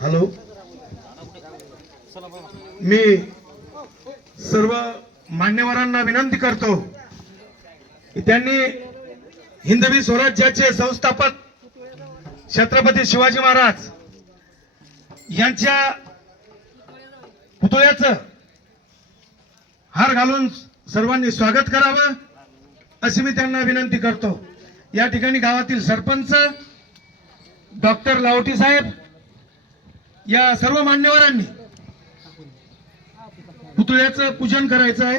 Hello. मी सर्व मान्यवरांना विनंती करतो की त्यांनी हिंदवी स्वराज्याचे संस्थापक छत्रपती शिवाजी महाराज यांच्या पुतळ्याचं हार घालून सर्वांनी स्वागत करावं अशी मी त्यांना विनंती करतो. या ठिकाणी गावातील सरपंच डॉक्टर लावटी साहेब या सर्व मान्यवरांनी पुतळ्याचं पूजन करायचं आहे.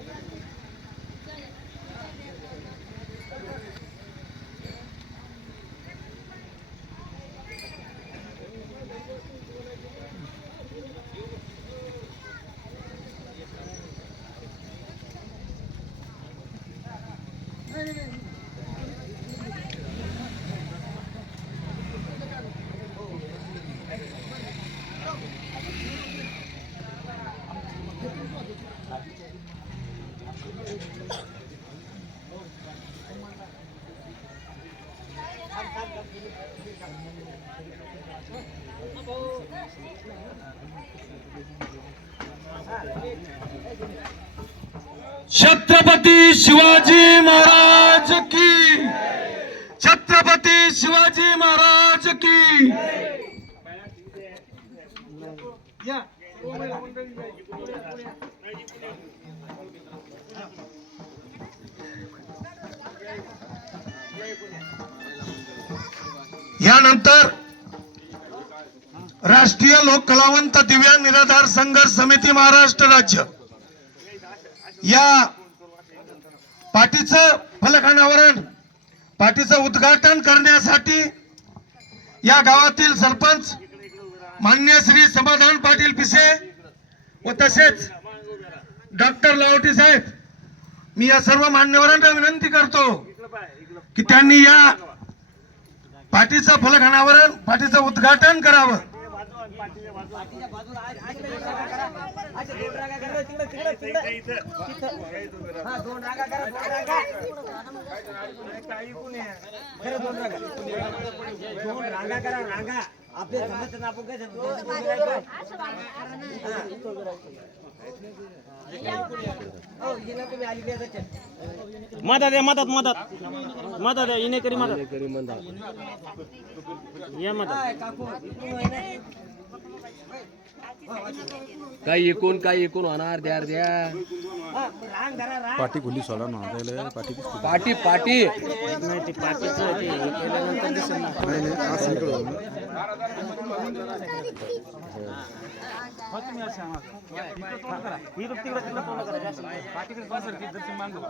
छत्रपती शिवाजी महाराज की छत्रपती शिवाजी महाराज की। यानंतर राष्ट्रीय लोक कलावंत दिव्यांग निराधार संघर्ष समिती महाराष्ट्र राज्य या पाठीचं फलकानावरण पाठीचं उद्घाटन करण्यासाठी या गावातील सरपंच मान्य श्री समाधान पाटील पिसे व तसेच डॉक्टर लावटी साहेब मी या सर्व मान्यवरांना विनंती करतो की त्यांनी या पाठीचं फलकानावरण पाठीचं उद्घाटन करावं. दोन रांगा करा. रांगा आपले जमत ना आपण काय हो हिला तुम्ही आली मदत आहे मदत मदत. मदत आहे इने करी मदत. ये मदत? काही एकूण काही एकूण होणार द्या द्या. हा, पाठी खुली सोडा ना त्याला पाठी पाटी पाटी नाही ते पाठीचं ते हे केल्यानंतर दिसेल ना. नाही नाही असं इकडं होईल. इकडं तिकडं तिकडं तोंड करा. जास्त नाही. पुढं पुढं वा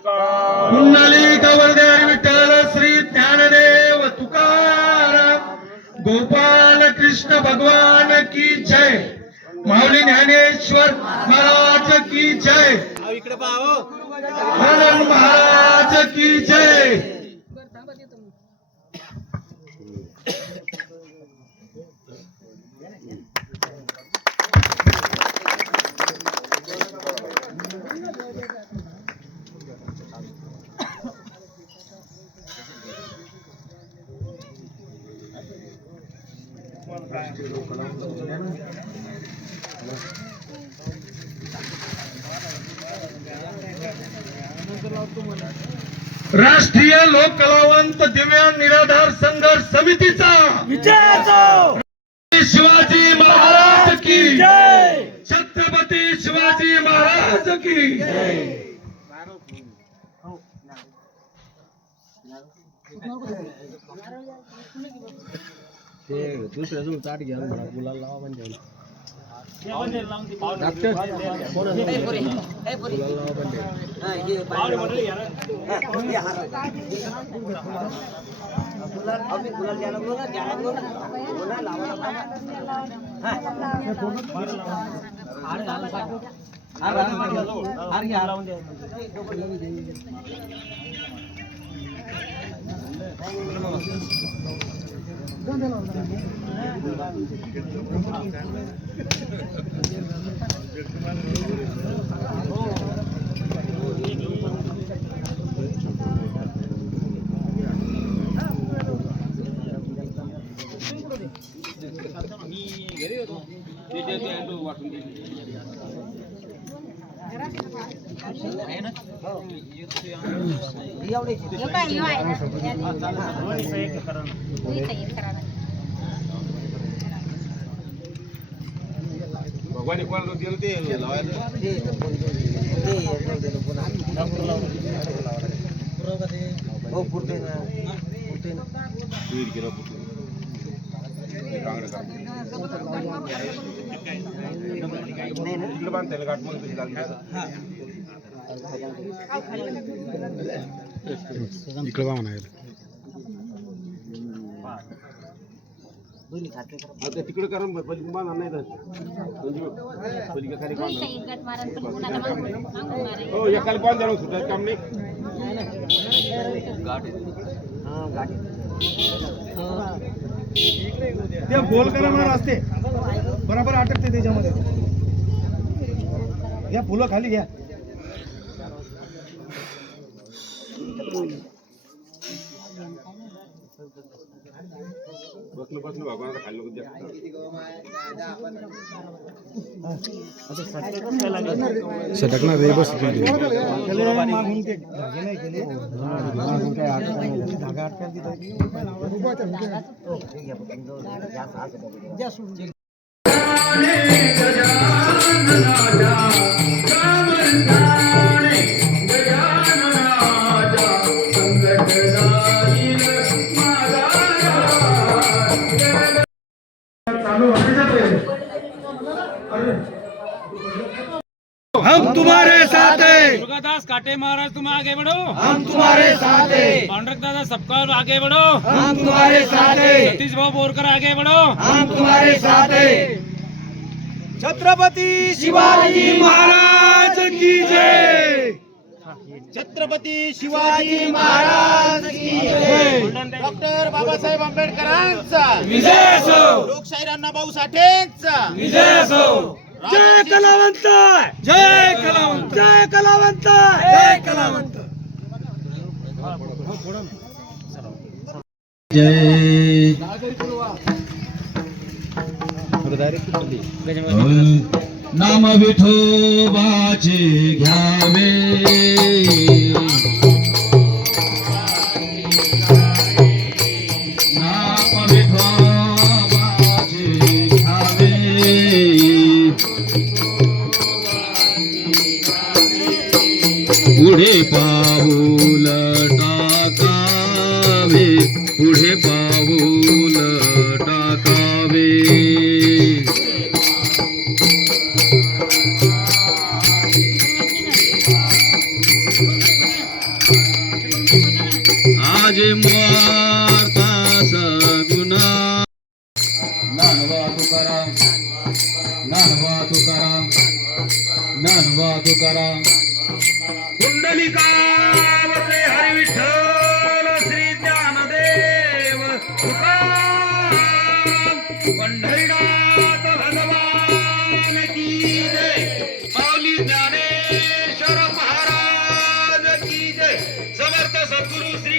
कुंडली गवळदेव विठ्ठल श्री ज्ञानदेव तुकाराम गोपाल कृष्ण भगवान की जय। माऊली ज्ञानेश्वर महाराज की जय। आनंद महाराज की जय। राष्ट्रीय लोक कलावंत दिव्यांग निराधार संघर्ष समितीचा. शिवाजी महाराज की छत्रपती शिवाजी महाराज की ते दुसऱ्या जवळ ताट घ्या गुलाल लावा म्हणजे. ए, पोरी. ए, पोरी. Gondelong. एवढीच. यो काय यो आहे ना दोन्ही सही करा ना. ते. हो पुरते ना. पुरते ना. नाही ना? इकडे बा म्हणायला दोन्ही खाते करा. दोन्ही सही गट मारा आणि पण कुणाला मागून- मागून मारा. हा, गाठी. ते गोल करणार असते बरोबर अटकते त्याच्यामध्ये या फुलं खाली घ्या सटकणार रे बस मागून ते धागे नाही केले मागून काय अटकायला धागा अटकायला तिथं हम तुम्हारे साथ हैं। दुर्गादास काटे महाराज तुम आगे बढ़ो। हम तुम्हारे साथ हैं। पांडुरंग दादा सबका आगे बढ़ो। हम तुम्हारे साथ हैं। सतीश भाऊ बोरकर आगे बढ़ो। हम तुम्हारे साथ हैं। छत्रपति शिवाजी महाराज की जय। छत्रपती शिवाजी महाराज की जय। डॉक्टर बाबासाहेब आंबेडकरांचा। विजय असो। लोकशाहीर अण्णाभाऊ साठेंचा। विजय असो। जय कलावंत! जय कलावंत. जय कलावंत! जय कलावंत. जय. नाम विठोबाचे घ्यावे. पुढे पाऊल टाकावे पुढे पाऊल टाकावे. आज मारता सगुणा तुकाराम ज्ञानवा तुकाराम ज्ञानवा तुकाराम कुंडलिका श्री हरी विठ्ठल श्री ज्ञानदेव पंढरीनाथ भगवान की जय. माऊली ज्ञानेश्वर महाराज की जय. समर्थ सद्गुरु श्री